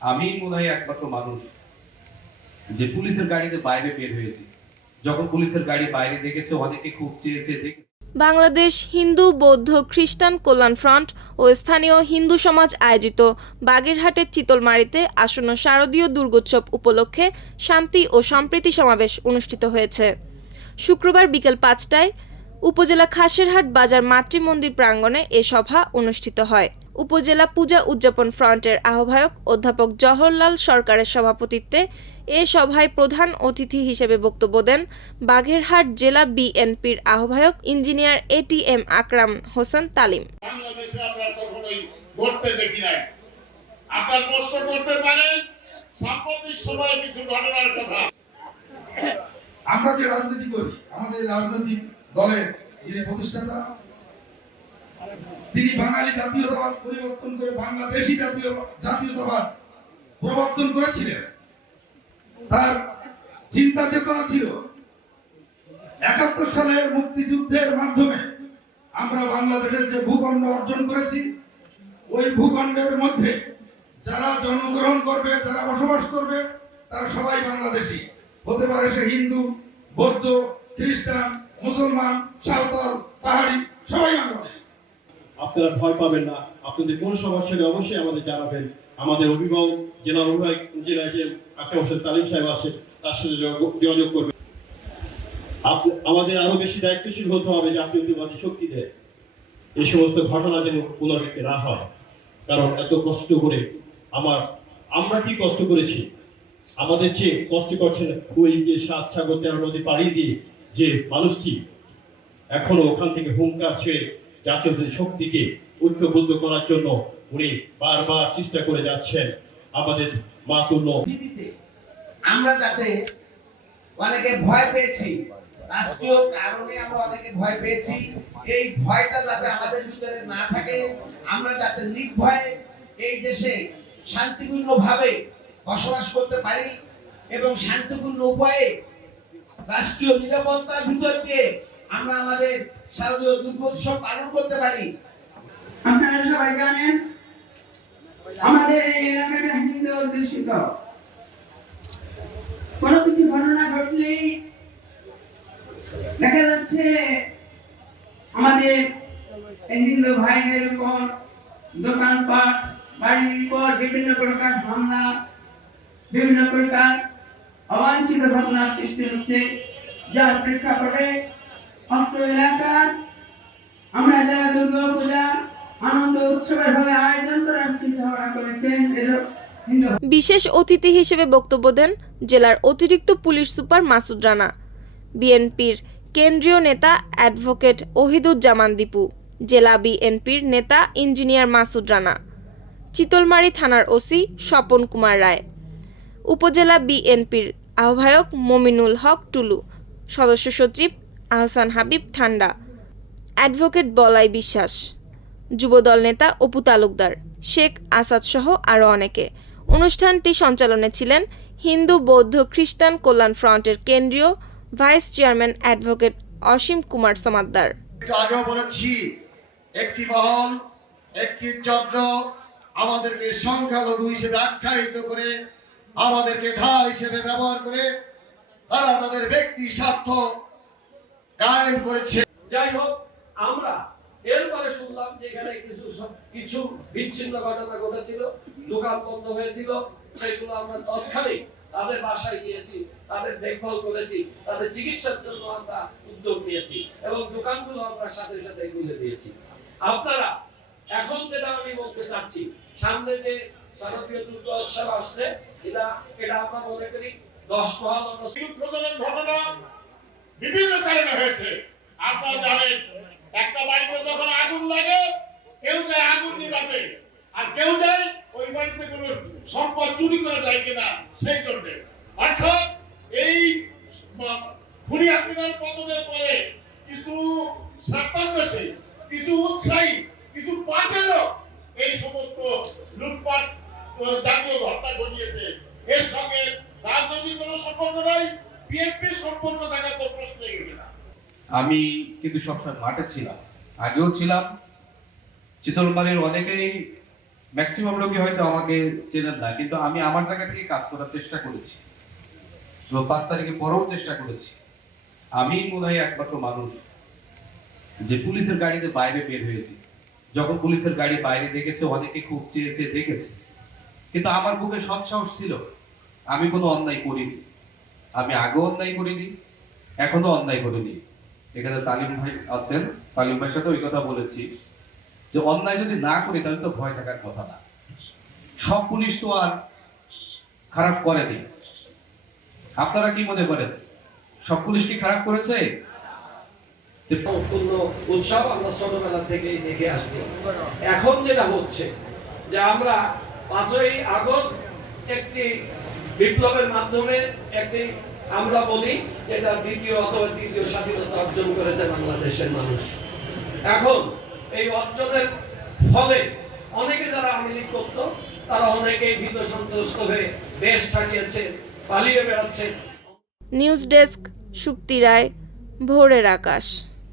আমি মনে হয় একমাত্র মানুষ যে পুলিশের গাড়িতে বাইরে বের হয়েছি। যখন পুলিশের গাড়ি বাইরে দেখেছে, অনেকে খুব চেয়েছে দেখে বাংলাদেশ হিন্দু, বৌদ্ধ, খ্রিস্টান কল্যাণ ফ্রন্ট ও স্থানীয় হিন্দু সমাজ আয়োজিত বাগেরহাটের চিতলমারিতে আসন্ন শারদীয় দুর্গোৎসব উপলক্ষে শান্তি ও সম্প্রীতি সমাবেশ অনুষ্ঠিত হয়েছে। শুক্রবার বিকেল পাঁচটায় উপজেলা খাসেরহাট বাজার মাতৃমন্দির প্রাঙ্গণে এ সভা অনুষ্ঠিত হয়। উপজেলা পূজা উদযাপন ফ্রন্টের আহ্বায়ক অধ্যাপক জওহরলাল সরকারের সভাপতিত্বে এ সভায় প্রধান অতিথি হিসেবে বক্তব্য দেন বাগেরহাট জেলা বিএনপির আহ্বায়ক ইঞ্জিনিয়ার এটিএম আকরাম হোসেন তালিম। আমরা যে রাজনীতি করি আমাদের রাজনৈতিক দলের যিনি প্রতিষ্ঠাতা তিনি বাঙালি জাতীয়তাবাদ পরিবর্তন করে বাংলাদেশি জাতীয় জাতীয়তাবাদ প্রবর্তন করেছিলেন। তার চিন্তা চেতনা ছিল, একাত্তর সালের মুক্তিযুদ্ধের মাধ্যমে আমরা বাংলাদেশের যে ভূখণ্ড অর্জন করেছি, ওই ভূখণ্ডের মধ্যে যারা জন্মগ্রহণ করবে, যারা বসবাস করবে, তারা সবাই বাংলাদেশী। হতে পারে সে হিন্দু, বৌদ্ধ, খ্রিস্টান, মুসলমান, সাঁওতাল, পাহাড়ি, সবাই বাংলাদেশী। আপনারা ভয় পাবেন না। আপনাদের কোন সমস্যা হলে অবশ্যই আমাদের জানাবেন। আমাদের অভিভাবক জেলা অভিভাবক জেলা যে আকরাম হোসেন তালিম সাহেব আছে, তার সাথে যোগাযোগ- করবেন। আমাদের আরও বেশি দায়িত্বশীল হতে হবে জাতীয়তাবাদী শক্তিতে এই সমস্ত ঘটনা যেন পুনরাবৃত্তি না হয়। কারণ এত কষ্ট করে আমার আমরা কি কষ্ট করেছি? আমাদের চেয়ে কষ্ট করছেন ওই যে সাত সাগর তেরো নদী পাড়ি দিয়ে যে মানুষটি এখনও ওখান থেকে হুঙ্কার ছেড়ে জাতীয় শক্তিকে ঐক্যবদ্ধ করার জন্য উনি বারবার চেষ্টা করে যাচ্ছেন আমাদের মাতুল্য আমরা যাতে অনেকে ভয় পেয়েছি, রাষ্ট্রীয় কারণে আমরা অনেকে ভয় পেয়েছি, এই ভয়টা যাতে আমাদের ভিতরে না থাকে, আমরা যাতে নির্ভয়ে এই দেশে শান্তিপূর্ণভাবে বসবাস করতে পারি এবং শান্তিপূর্ণ উপায়ে রাষ্ট্রীয় নিরাপত্তার ভিতর দিয়ে আমরা আমাদের শারদীয় দুর্গোৎসব পালন করতে পারি। আপনারা সবাই জানেন, আমাদের এই এলাকাটা হিন্দু অধ্যুষিত। কোনো কিছু ঘটনা ঘটলেই দেখা যাচ্ছে আমাদের হিন্দু ভাইদের উপর দোকানপাট, বাড়ির উপর বিভিন্ন প্রকার হামলা বিভিন্ন প্রকার অবাঞ্ছিত ঘটনার সৃষ্টি হচ্ছে, যার প্রেক্ষাপটে অত্র এলাকার দুর্গা পূজা, আনন্দ উৎসবের ভাবে আয়োজন করার চিন্তা ভাবনা করেছেন বিশেষ অতিথি হিসেবে বক্তব্য দেন জেলার অতিরিক্ত পুলিশ সুপার মাসুদ রানা, বিএনপির কেন্দ্রীয় নেতা অ্যাডভোকেট ওহিদুজ্জামান দীপু, জেলা বিএনপির নেতা ইঞ্জিনিয়ার মাসুদ রানা, চিতলমারি থানার ওসি স্বপন কুমার রায়, উপজেলা বিএনপির আহ্বায়ক মমিনুল হক টুলু, সদস্য সচিব আহসান হাবিব ঠান্ডা অ্যাডভোকেট বলাই বিশ্বাস। যুবদল নেতা অপু তালুকদার শেখ আসাদ সহ আরও অনেকে। অনুষ্ঠানটি সঞ্চালনে ছিলেন হিন্দু বৌদ্ধ খ্রিস্টান কল্যাণ ফ্রন্টের কেন্দ্রীয় vice chairman advocate Asim Kumar Samaddar. আগেও বলেছি একটি মহল একটি চক্র আমাদেরকে সংখ্যালঘু হিসেবে আখ্যায়িত করে আমাদেরকে ঢাল হিসেবে ব্যবহার করে তারা তাদের ব্যক্তি স্বার্থ কায়েম করেছে। যাই হোক আমরা এরপরে শুনলাম যে এখানে কিছু কিছু বিচ্ছিন্ন ঘটনা ঘটেছিল, দোকান বন্ধ হয়েছিল, সেগুলো আমরা তৎক্ষণিক তাদের বাসায় গিয়েছি, তাদের দেখভাল করেছি, তাদের চিকিৎসার জন্য আমরা উদ্যোগ নিয়েছি এবং দোকানগুলো আমরা সাথে সাথে খুলে দিয়েছি। আপনারা, এখন যেটা আমি বলতে চাচ্ছি, সামনে যে শারদীয় দুর্গা উৎসব আসছে, এটা এটা আমরা মনে করি দশ মহল আমরা ঘটনা বিভিন্ন কারণে হয়েছে। আপনারা জানেন একটা বাড়িতে যখন আগুন লাগে, কেউ যায় আগুন নিভাতে। আর কেউ যায় ওই বাড়িতে কোনো সম্পদ চুরি করা যায় কিনা, সেই জন্য। অর্থাৎ এই খুনি পতনের পরে কিছু স্বার্থান্বেষী কিছু উৎসাহী, কিছু এই সমস্ত লুটপাট জাতীয় ঘটনা ঘটিয়েছে। এর সঙ্গে রাজনৈতিক কোনো সম্পর্ক নাই, বিএনপির সম্পর্ক থাকার তো প্রশ্নই না। আমি কিন্তু সবসময় মাঠে ছিলাম। আগেও ছিলাম। চিতলমারির অনেকেই ম্যাক্সিমাম লোকে হয়তো আমাকে চেনেন না, কিন্তু আমি আমার জায়গা থেকে কাজ করার চেষ্টা করেছি। পাঁচ তারিখে পরেও চেষ্টা করেছি। আমি মনে হয় একমাত্র মানুষ যে পুলিশের গাড়িতে বাইরে বের হয়েছি। যখন পুলিশের গাড়ি বাইরে দেখেছে, অনেকে খুব চেয়েছে, দেখেছে। কিন্তু আমার বুকে সৎসাহস ছিল, আমি কোনো অন্যায় করিনি। আমি আগেও অন্যায় করিনি, এখনও অন্যায় করিনি। এখানে তালিম ভাই আছেন, তালিম ভাইয়ের সাথে ওই কথা বলেছি যে অন্যায় যদি না করি, তাহলে তো ভয় থাকার কথা না। সব পুলিশ তো আর খারাপ করেনি। আপনারা কি মনে করেন? সব পুলিশ কি খারাপ করেছে? উৎসব আমরা ছোটবেলা থেকেই দেখে আসছি। এখন যেটা হচ্ছে, যে আমরা পাঁচই আগস্ট একটি বিপ্লবের মাধ্যমে একটি আমরা বলি এটা দ্বিতীয় অথবা তৃতীয় স্বাধীনতা অর্জন করেছে বাংলাদেশের মানুষ। এখন এই অর্জনের ফলে অনেকে যারা আওয়ামী লীগ করতো, তারা অনেকেই ভীত সন্ত্রস্ত হয়ে দেশ ছাড়িয়েছে, পালিয়ে বেড়াচ্ছে। নিউজ ডেস্ক, শুক্তি রায়, ভোরের আকাশ।